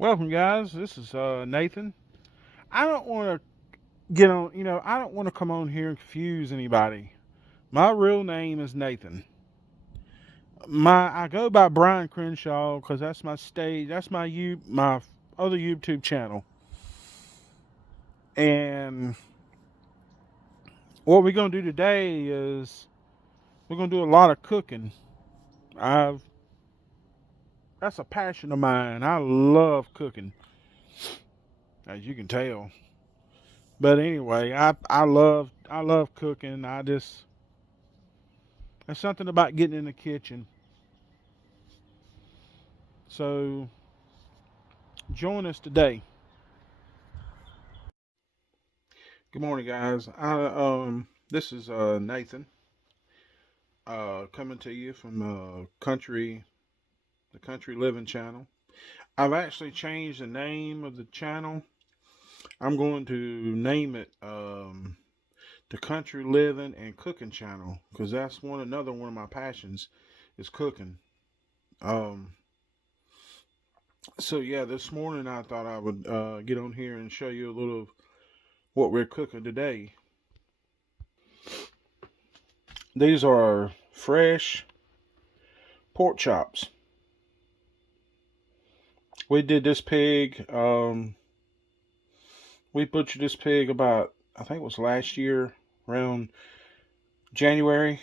Welcome, guys. This is Nathan. I don't want to get on, I don't want to come on here and confuse anybody. My real name is Nathan. I go by Brian Crenshaw because that's my stage. That's my other YouTube channel. And what we're gonna do today is we're gonna do a lot of cooking. I've That's a passion of mine. I love cooking, as you can tell. But anyway, I love cooking. There's something about getting in the kitchen. So join us today. Good morning, guys. This is Nathan, coming to you from the Country Living channel. I've actually changed the name of the channel. I'm going to name it the Country Living and Cooking channel because that's another one of my passions is cooking. Um, so yeah, this morning I thought I would get on here and show you a little of what we're cooking today. These are fresh pork chops. We did this pig. We butchered this pig about, I think it was last year, around January.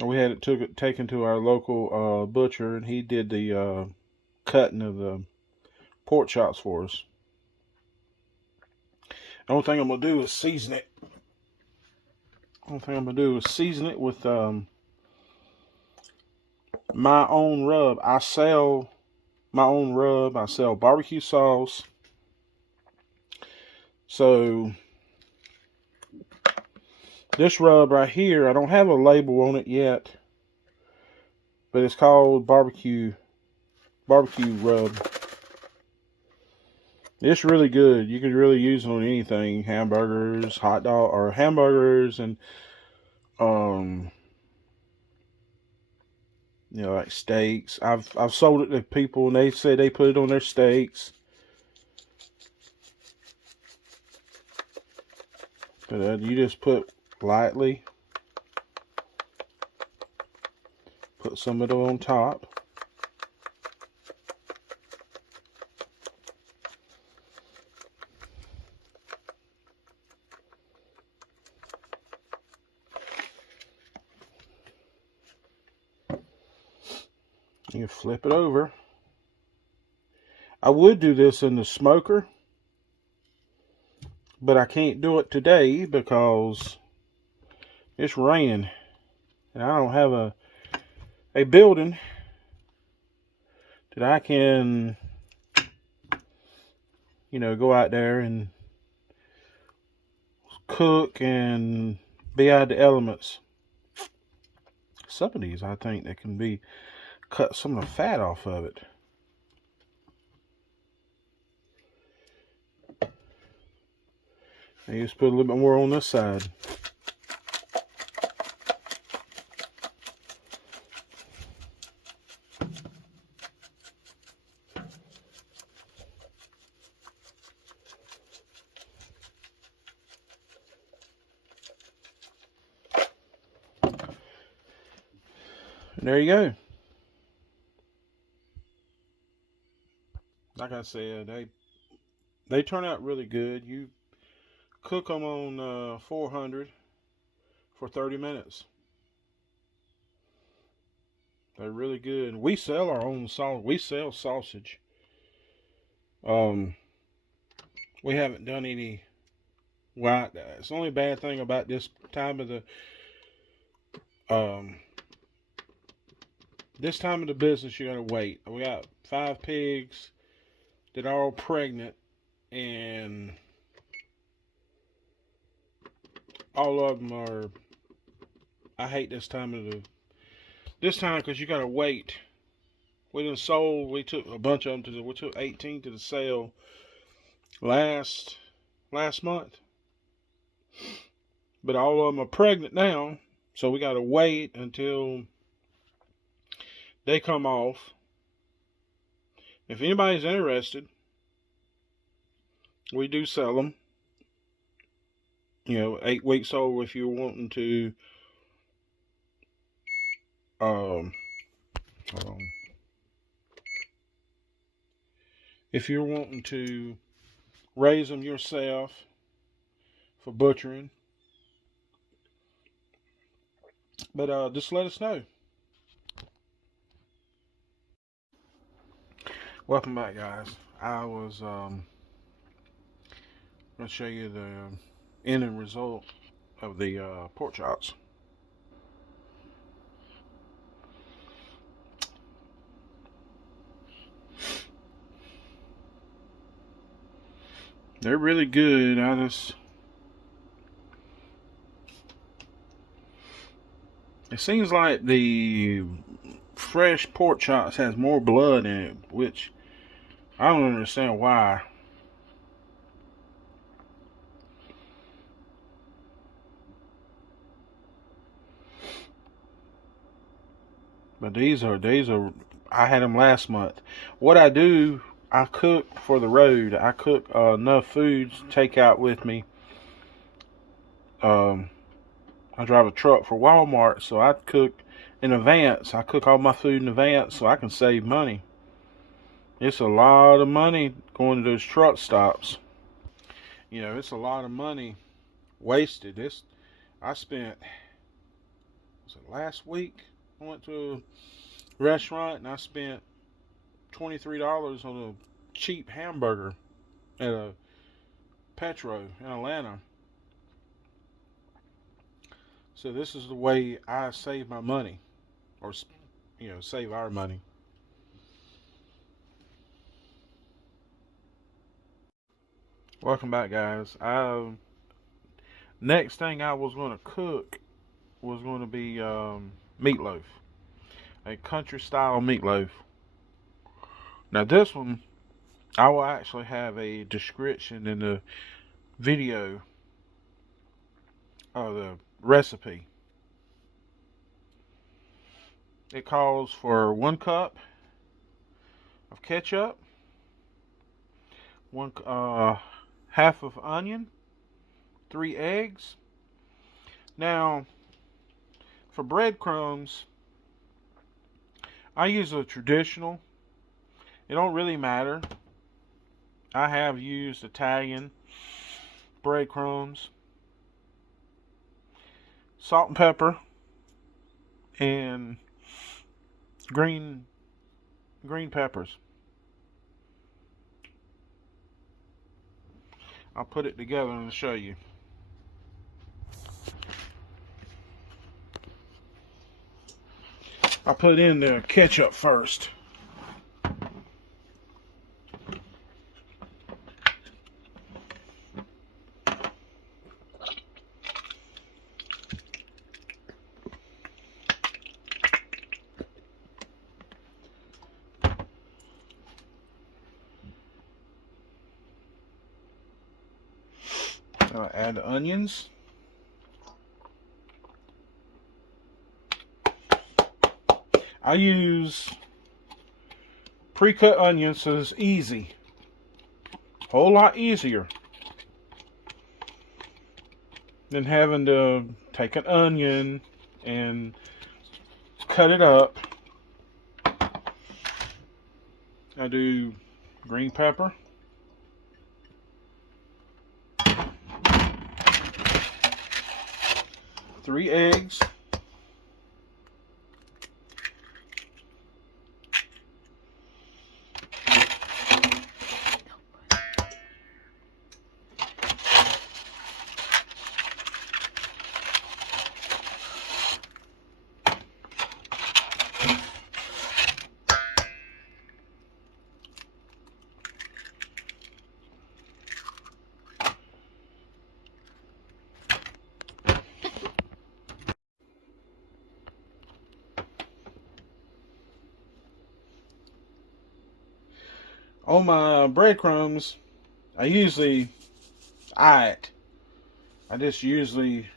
We had it taken to our local butcher, and he did the cutting of the pork chops for us. The only thing I'm gonna do is season it. With my own rub. I sell my own rub. I sell barbecue sauce. So this rub right here, I don't have a label on it yet, but it's called barbecue rub. It's really good. You can really use it on anything: hamburgers, hot dog, or hamburgers, and like steaks. I've sold it to people, and they say they put it on their steaks. But you just put lightly, put some of it on top. You flip it over. I would do this in the smoker, but I can't do it today because it's raining and I don't have a building that I can, go out there and cook and be out of the elements. Some of these, I think, that can be cut some of the fat off of it. I just put a little bit more on this side. And there you go. Like I said, they turn out really good. You cook them on 400 for 30 minutes. They're really good. We sell our own sauce. We sell sausage. We haven't done any. Well, it's the only bad thing about this time of the business. You gotta wait. We got 5 pigs that are all pregnant, and all of them are. I hate this time because you gotta wait. We took a bunch of them we took 18 to the sale last month, but all of them are pregnant now, so we gotta wait until they come off. If anybody's interested, we do sell them. 8 weeks old if you're wanting to, hold on. If you're wanting to raise them yourself for butchering. But just let us know. Welcome back, guys. I was going to show you the end result of the pork chops. They're really good. It seems like the fresh pork chops has more blood in it, which I don't understand why. But these are, I had them last month. What I do, I cook for the road. I cook enough foods to take out with me. I drive a truck for Walmart, so I cook in advance. I cook all my food in advance so I can save money. It's a lot of money going to those truck stops. It's a lot of money wasted. I spent, was it last week? I went to a restaurant and I spent $23 on a cheap hamburger at a Petro in Atlanta. So this is the way I save my money, or save our money. Welcome back, guys. Next thing I was going to cook was going to be meatloaf, a country style meatloaf. Now this one, I will actually have a description in the video of the recipe. It calls for 1 cup of ketchup, one half of onion, 3 eggs. Now, for breadcrumbs, I use a traditional. It don't really matter. I have used Italian breadcrumbs, salt and pepper, and green peppers. I'll put it together and show you. I'll put in the ketchup first. Add the onions. I use pre-cut onions, so it's easy. Whole lot easier than having to take an onion and cut it up. I do green pepper, 3 eggs, on my breadcrumbs. I usually eye it. I just usually,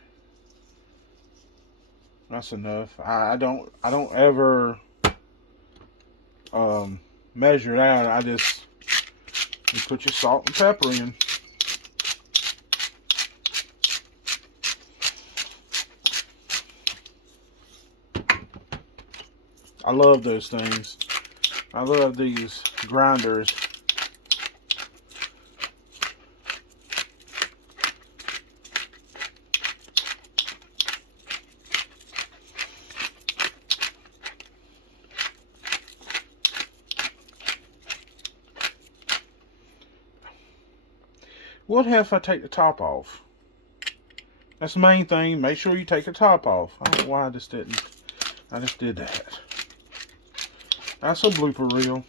that's enough. I don't ever measure it out. You put your salt and pepper in. I love those things. I love these grinders. What if I take the top off? That's the main thing. Make sure you take the top off. I don't know why I just didn't. I just did that. That's a blooper reel.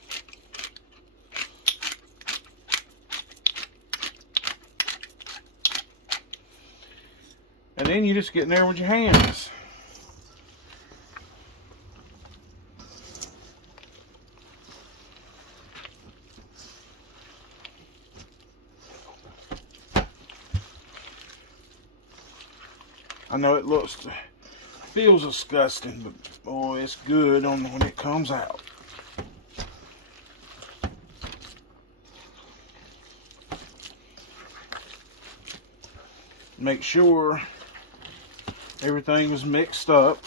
And then you just get in there with your hands. I know it feels disgusting, but boy, it's good when it comes out. Make sure everything is mixed up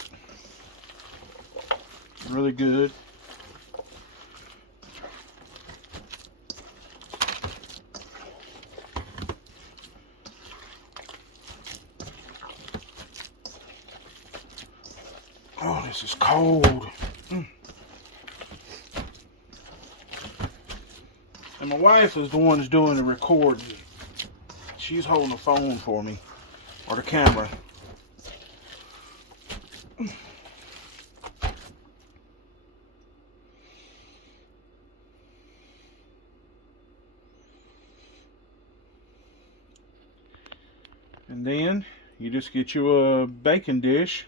really good. Oh, this is cold. And my wife is the one that's doing the recording. She's holding the phone for me, or the camera. And then you just get you a baking dish,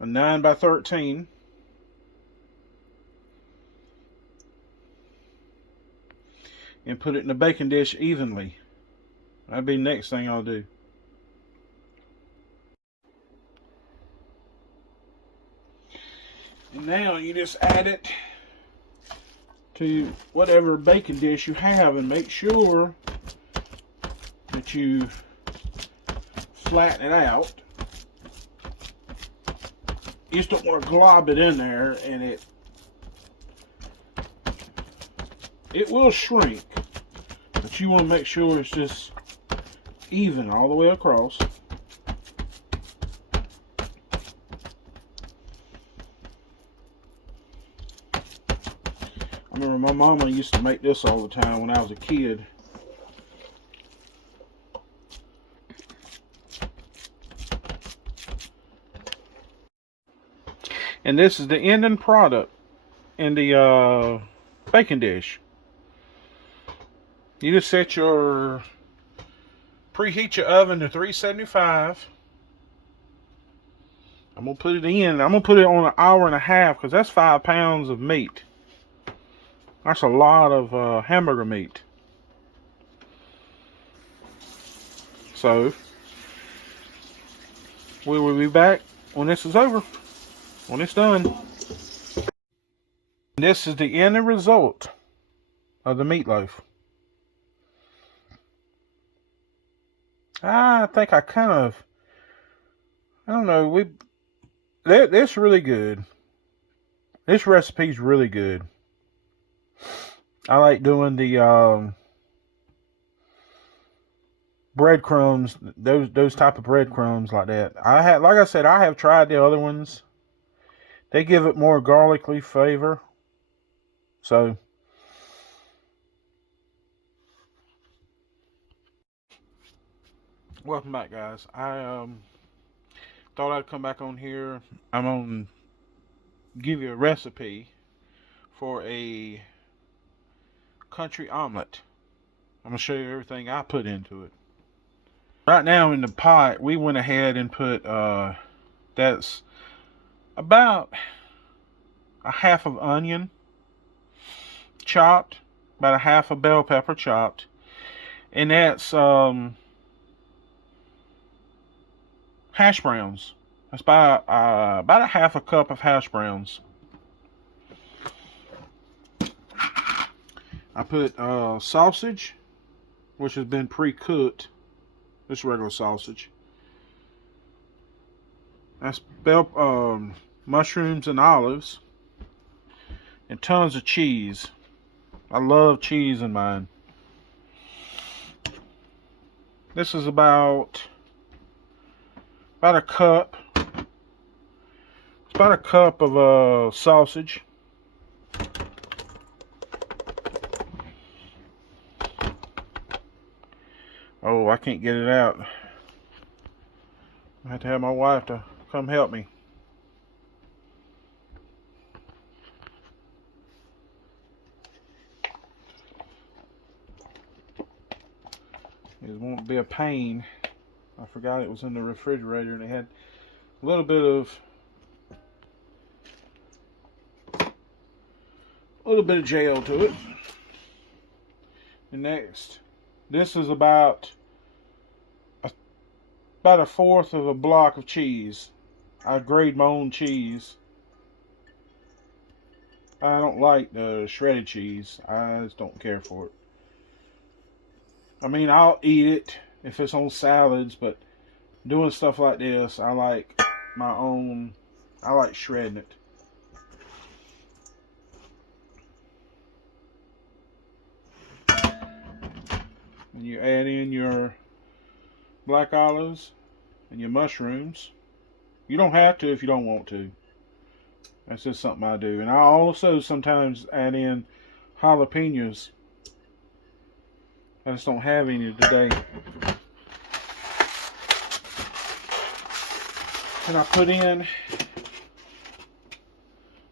a 9 by 13. And put it in the baking dish evenly. That'll be the next thing I'll do. And now you just add it to whatever baking dish you have, and make sure that you flatten it out. You just don't want to glob it in there, and it will shrink, but you want to make sure it's just even all the way across. I remember my mama used to make this all the time when I was a kid. And this is the ending product in the baking dish. You just preheat your oven to 375. I'm gonna put it in. I'm gonna put it on 1.5 hours because that's 5 pounds of meat. That's a lot of hamburger meat. So we will be back when this is over. When it's done. This is the end result of the meatloaf. I think I don't know, this really good. This recipe's really good. I like doing the breadcrumbs, those type of breadcrumbs like that. Like I said, I have tried the other ones. They give it more garlicky flavor. So welcome back, guys. I thought I'd come back on here. I'm gonna give you a recipe for a country omelet. I'm gonna show you everything I put into it. Right now in the pot, we went ahead and put that's about a half of onion chopped, about a half of bell pepper chopped, and that's hash browns. That's about a half a cup of hash browns. I put sausage, which has been pre-cooked. Just regular sausage. That's mushrooms and olives. And tons of cheese. I love cheese in mine. This is about a cup. It's about a cup of sausage. Oh, I can't get it out. I have to have my wife to come help me. It won't be a pain. I forgot it was in the refrigerator and it had a little bit of gel to it. And next, this is about a fourth of a block of cheese. I grate my own cheese. I don't like the shredded cheese. I just don't care for it. I mean, I'll eat it if it's on salads, but doing stuff like this, I like my own. I like shredding it. And you add in your black olives and your mushrooms. You don't have to if you don't want to. That's just something I do. And I also sometimes add in jalapenos. I just don't have any today. And I put in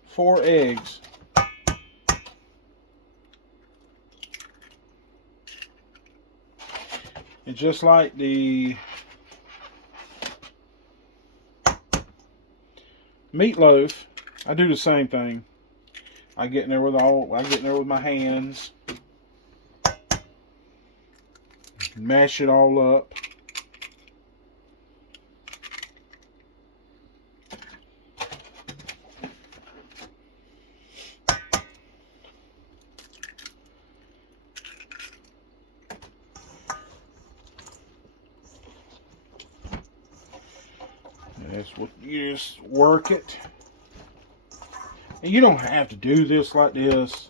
4 eggs. And just like the meatloaf, I do the same thing. I get in there with my hands, mash it all up. That's what you just work it. And you don't have to do this like this.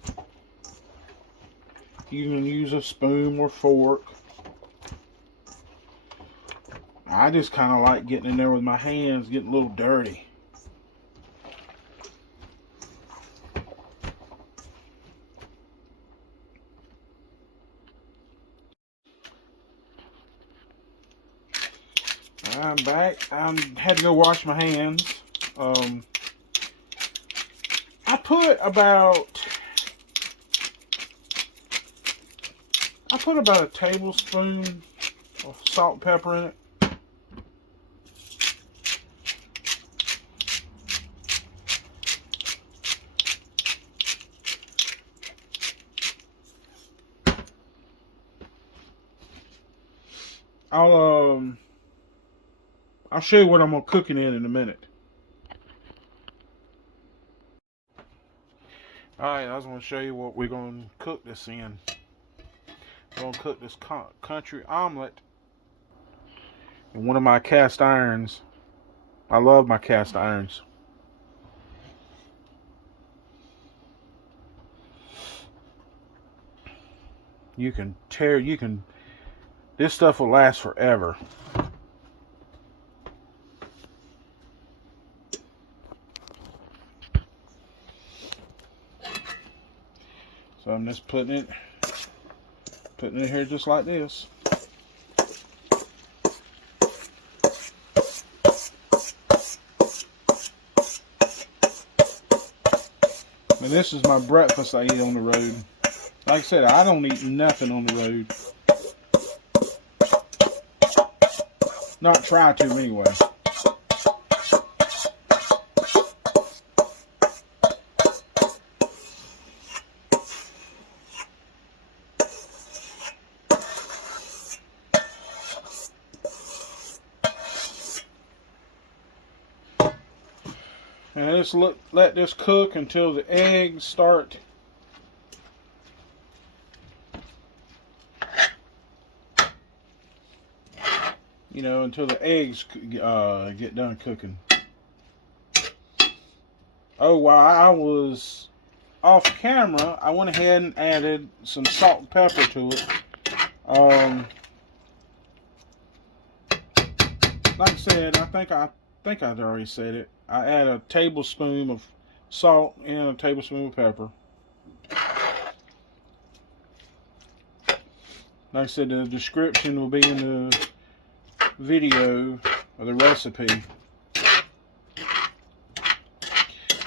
You can use a spoon or fork. I just kind of like getting in there with my hands, getting a little dirty. I'm back. I had to go wash my hands. I put about a tablespoon of salt and pepper in it. I'll show you what I'm gonna cook it in a minute. Alright, I was gonna show you what we're gonna cook this in. We're gonna cook this country omelet in one of my cast irons. I love my cast irons. This stuff will last forever. So I'm just putting it here just like this. And this is my breakfast I eat on the road. Like I said, I don't eat nothing on the road. Not try to anyway. And let this cook until the eggs start you know, until the eggs get done cooking. Oh, while I was off camera, I went ahead and added some salt and pepper to it. Like I said, I think I'd already said it. I add a tablespoon of salt and a tablespoon of pepper. Like I said, the description will be in the video of the recipe.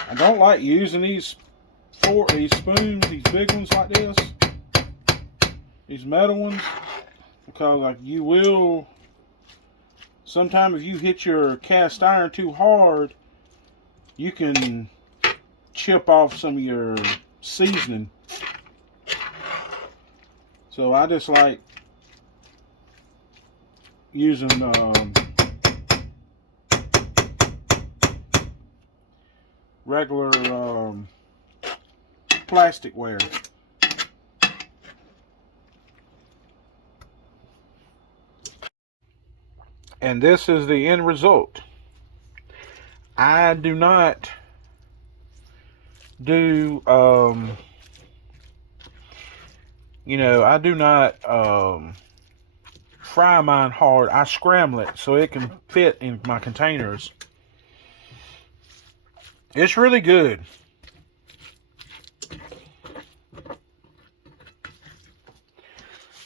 I don't like using these spoons, these big ones like this, these metal ones, because like you will, sometimes if you hit your cast iron too hard, you can chip off some of your seasoning. So I just like using regular plasticware. And this is the end result. I do not do you know, I do not fry mine hard. I scramble it so it can fit in my containers. It's really good.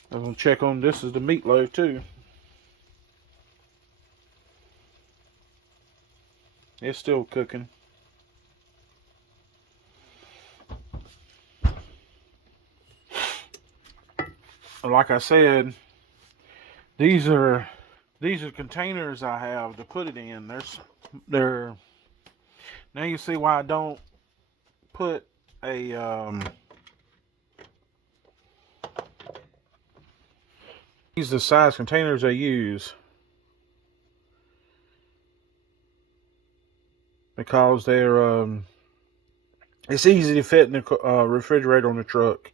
I'm gonna check on this is the meatloaf too. It's still cooking. Like I said, these are containers I have to put it in. They're now you see why I don't put a these are the size containers I use, because they're it's easy to fit in the refrigerator on the truck,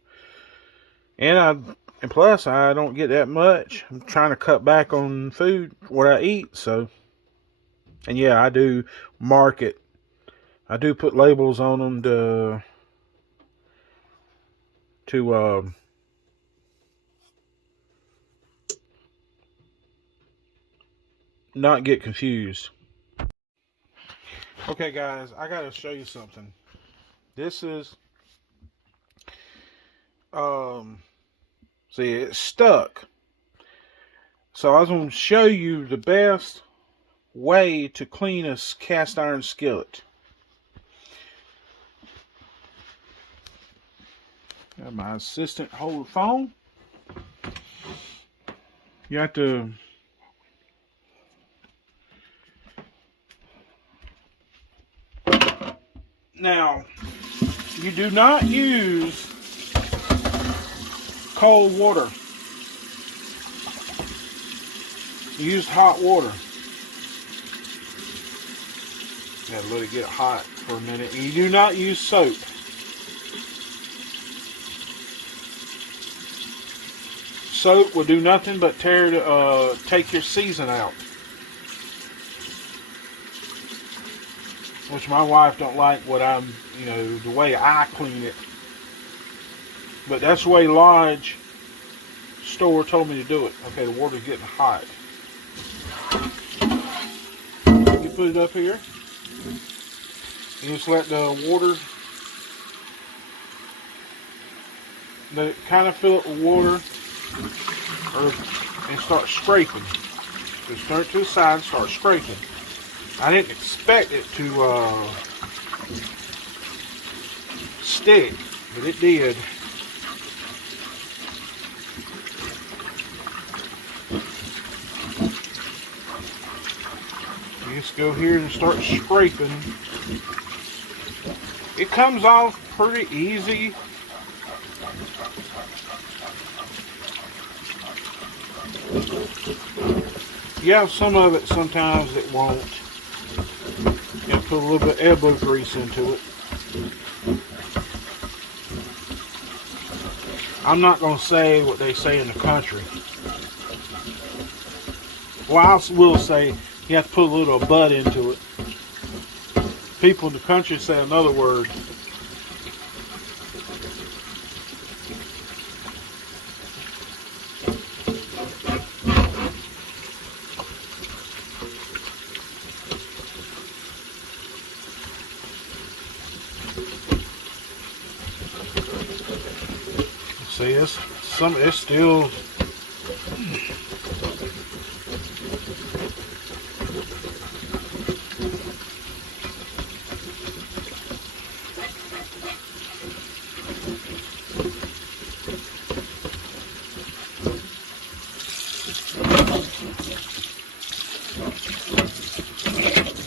and plus I don't get that much. I'm trying to cut back on food, what I eat, so, and yeah, I do mark it. I do put labels on them to not get confused. Okay guys, I gotta show you something. This is see, it's stuck. So I was going to show you the best way to clean a cast iron skillet. Got my assistant hold the phone. You have to now, you do not use cold water. Use hot water. Gotta let it get hot for a minute. You do not use soap. Soap will do nothing but take your season out. Which my wife don't like what I'm, you know, the way I clean it. But that's the way Lodge store told me to do it. Okay, the water's getting hot. You put it up here. You just let the water, let it kind of fill up with water, and start scraping. Just turn it to the side and start scraping. I didn't expect it to stick, but it did. You just go here and start scraping. It comes off pretty easy. You have some of it sometimes that won't. You have to put a little bit of elbow grease into it. I'm not going to say what they say in the country. Well, I will say you have to put a little butt into it. People in the country say another word. See, it's still.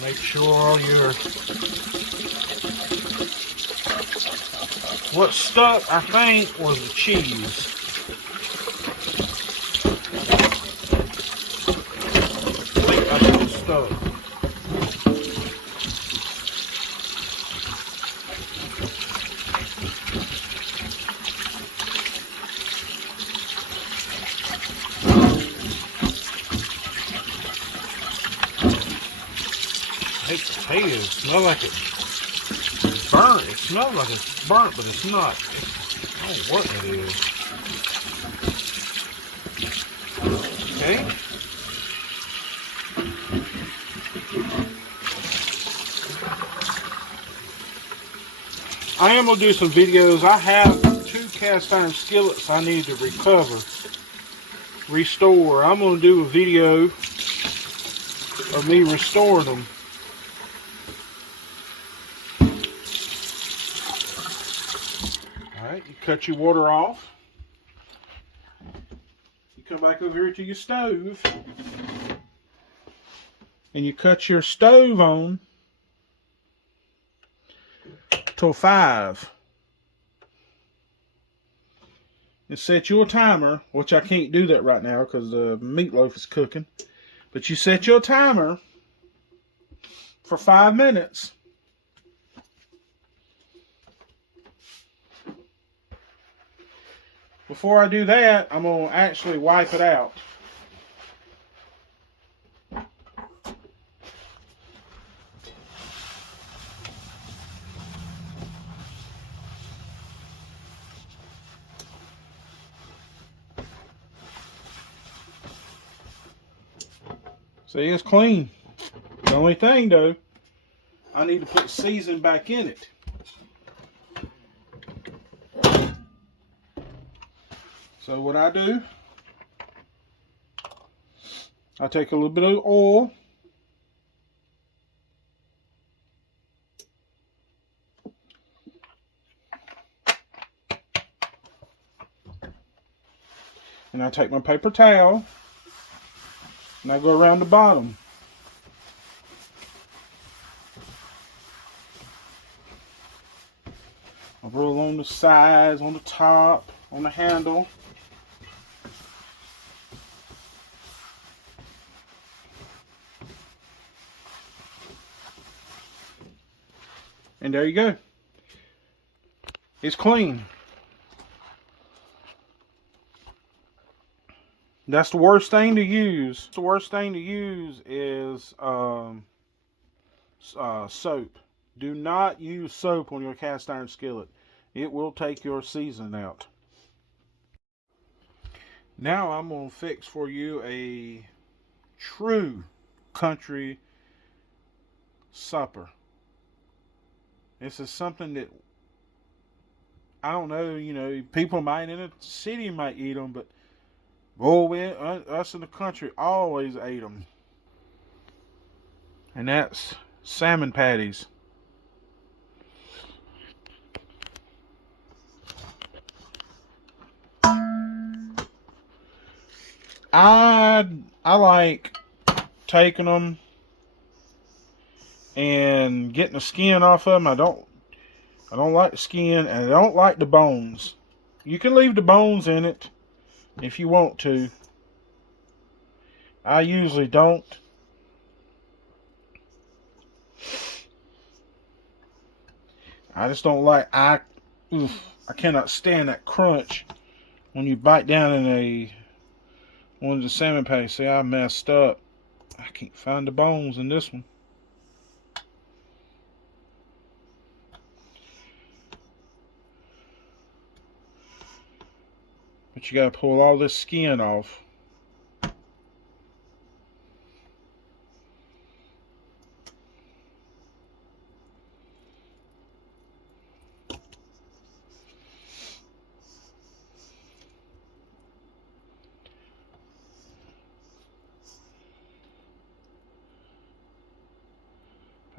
Make sure what stuck, I think, was the cheese. I think that's what stuck. I hate to tell you, it smells like it's burnt. It smells like it's burnt, but it's not. I don't know what it is. Okay. I am going to do some videos. I have 2 cast iron skillets I need to restore. I'm going to do a video of me restoring them. Alright, you cut your water off. You come back over here to your stove. And you cut your stove on till 5. And set your timer, which I can't do that right now because the meatloaf is cooking. But you set your timer for 5 minutes. Before I do that, I'm going to actually wipe it out. See, it's clean. The only thing, though, I need to put seasoning back in it. So what I do, I take a little bit of oil. And I take my paper towel. And I go around the bottom. I roll on the sides, on the top, on the handle. And there you go. It's clean. That's the worst thing to use. The worst thing to use is soap. Do not use soap on your cast iron skillet. It will take your seasoning out. Now I'm going to fix for you a true country supper. This is something that, I don't know, people might in the city might eat them, but us in the country always ate them. And that's salmon patties. I like taking them and getting the skin off of them. I don't like the skin, and I don't like the bones. You can leave the bones in it if you want to. I usually don't. I just don't like, I cannot stand that crunch when you bite down in one of the salmon patties. See, I messed up. I can't find the bones in this one. But you gotta pull all this skin off.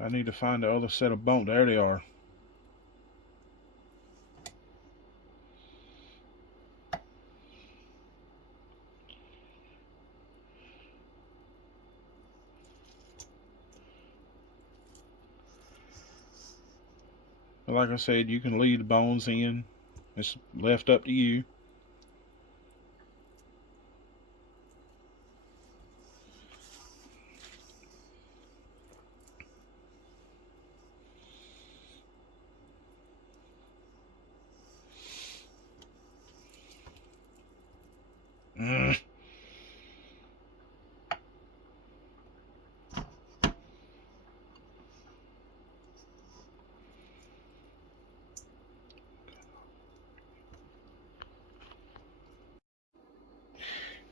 I need to find the other set of bones. There they are. But like I said, you can leave the bones in. It's left up to you.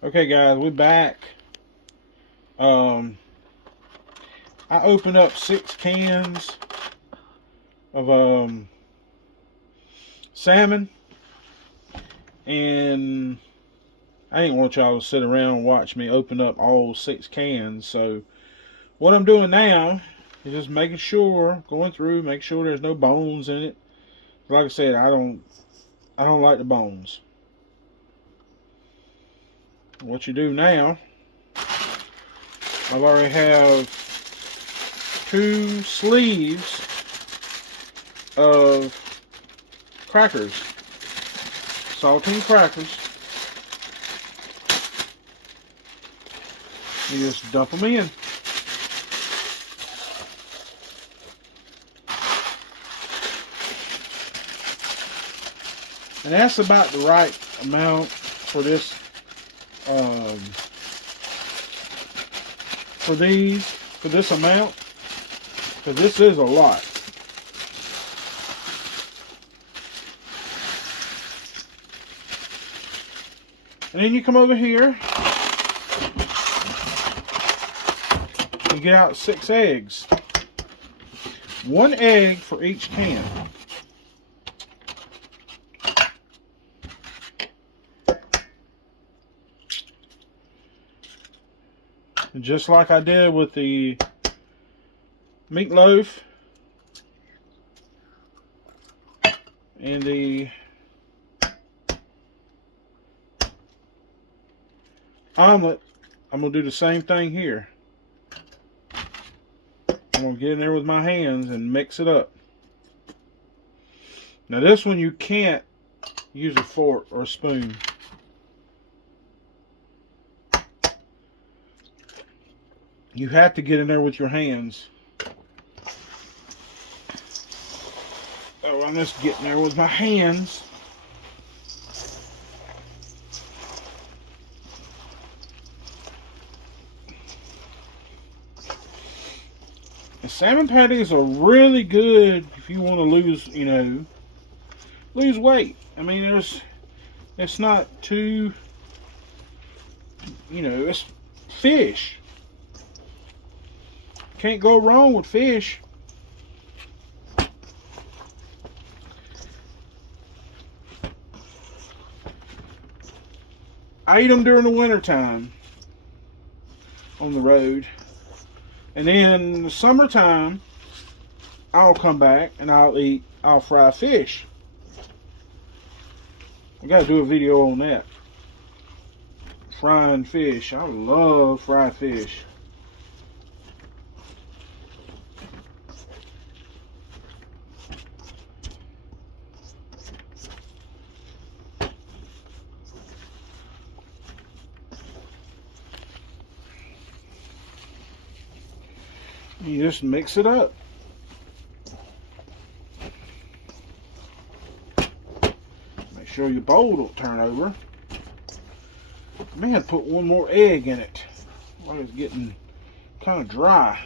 Okay, guys, we're back. I opened up 6 cans of salmon, and I didn't want y'all to sit around and watch me open up all 6 cans. So what I'm doing now is just making sure, going through, make sure there's no bones in it. Like I said, I don't like the bones. What you do now, I already have 2 sleeves of crackers, saltine crackers. You just dump them in. And that's about the right amount for this, for this amount, because this is a lot. And then you come over here and get out 6 eggs. 1 egg for each can. And just like I did with the meatloaf and the omelet, I'm going to do the same thing here. I'm going to get in there with my hands and mix it up. Now this one you can't use a fork or a spoon. You have to get in there with your hands. So I'm just getting there with my hands. And salmon patties are really good if you want to lose, lose weight. I mean, it's not too, it's fish. Can't go wrong with fish. I eat them during the winter time on the road. And then in the summertime, I'll come back and I'll fry fish. I gotta do a video on that. Frying fish. I love fried fish. You just mix it up. Make sure your bowl don't turn over. I may have to put 1 more egg in it. I was getting kind of dry.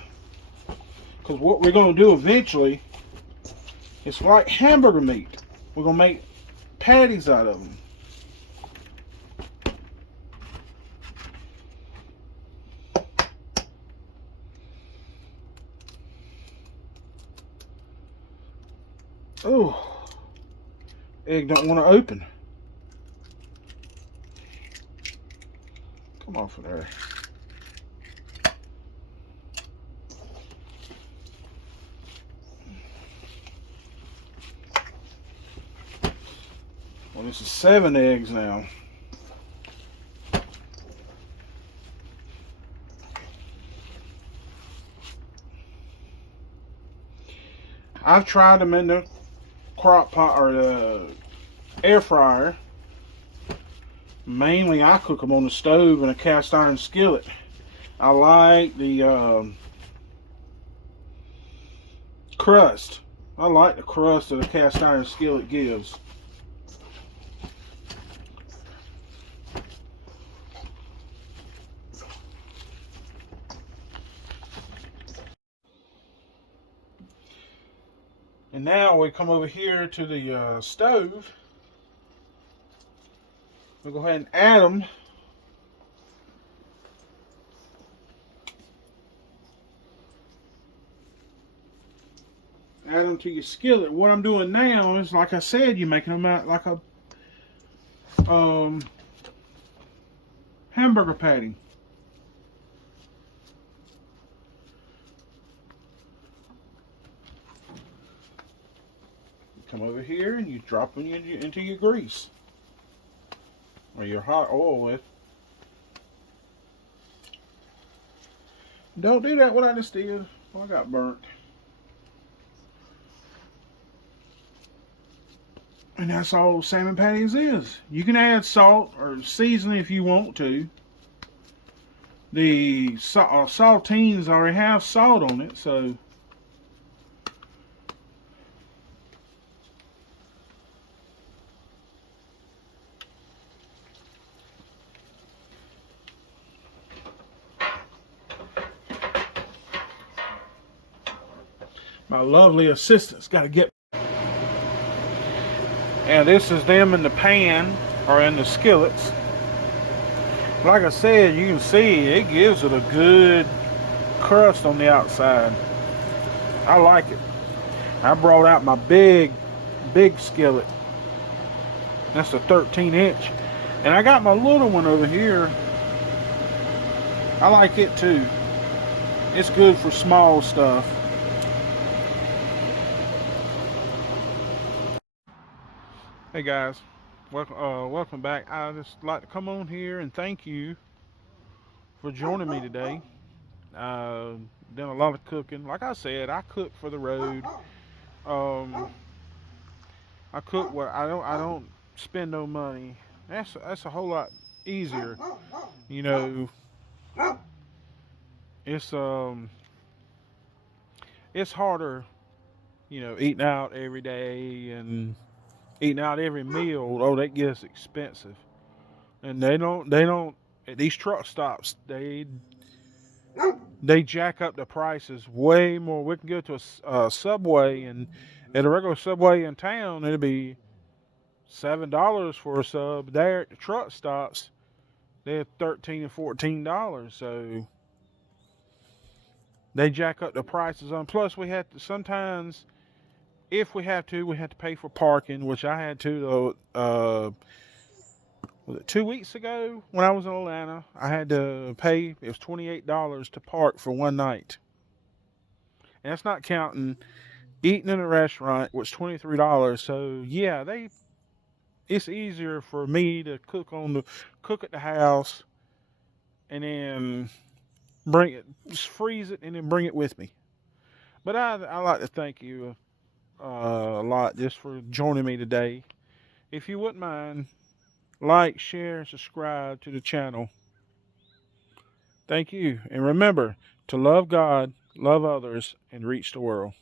Because what we're going to do eventually is like hamburger meat. We're going to make patties out of them. Oh, egg don't want to open. Come off of there. Well, this is 7 eggs now. I've tried them in the crock pot or the air fryer. Mainly I cook them on the stove in a cast iron skillet. I like the crust. I like the crust that a cast iron skillet gives. And now we come over here to the stove. We'll go ahead and add them. Add them to your skillet. What I'm doing now is, like I said, you're making them out like a hamburger patty. Come over here and you drop them into your grease or your hot oil with. Don't do that what I just did. Oh, I got burnt. And that's all salmon patties is. You can add salt or seasoning if you want to. The saltines already have salt on it, so my lovely assistant's got to get. And this is them in the pan or in the skillets. Like I said, you can see it gives it a good crust on the outside. I like it. I brought out my big skillet. That's a 13-inch. And I got my little one over here. I like it too. It's good for small stuff. Hey guys, welcome back. I just like to come on here and thank you for joining me today. Done a lot of cooking. Like I said, I cook for the road. I cook what I don't spend no money. That's a whole lot easier. You know, it's harder, you know, eating out every day and eating out every meal. Oh, that gets expensive. And they don't at these truck stops, they jack up the prices way more. We can go to a Subway, and at a regular Subway in town it'll be $7 for a sub. There at the truck stops they're $13 and $14. So they jack up the prices on. Plus we have to sometimes, if we have to pay for parking, which I had to was it 2 weeks ago when I was in Atlanta? I had to pay, it was $28 to park for one night. And that's not counting eating in a restaurant, which is $23. So yeah, it's easier for me to cook at the house and then bring it, just freeze it and then bring it with me. But I like to thank you a lot just for joining me today. If you wouldn't mind, like, share, and subscribe to the channel. Thank you. And remember to love God, love others, and reach the world.